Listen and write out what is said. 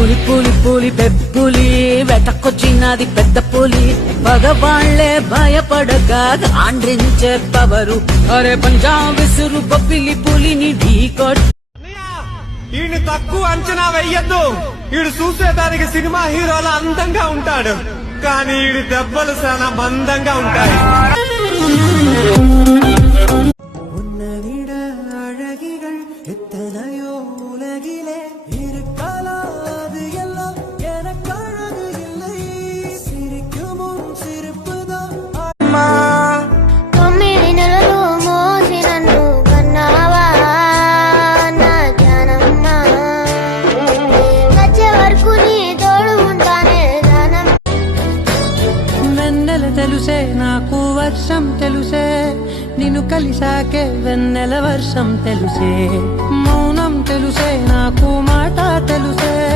పులి పులి పులి పెప్పులి వెతకొచ్చినది పెద్ద పులి పగవాళ్లే భయపడక ఆండ్రించే పవరు అరే పంజాబ్ విసురు పిలి పులిని ఢీకొట్ ఈయన తక్కువ అంచనా వెయ్యొద్దు. ఈడు చూసేదానికి సినిమా హీరోల అందంగా ఉంటాడు, కానీ ఈడి దెబ్బలు చాలా మందంగా ఉంటాయి. తెలుసే నాకు వర్షం తెలుసే నిన్ను కలిసాకే వెన్నెల వర్షం తెలుసే మౌనం తెలుసే నాకు మాట తెలుసే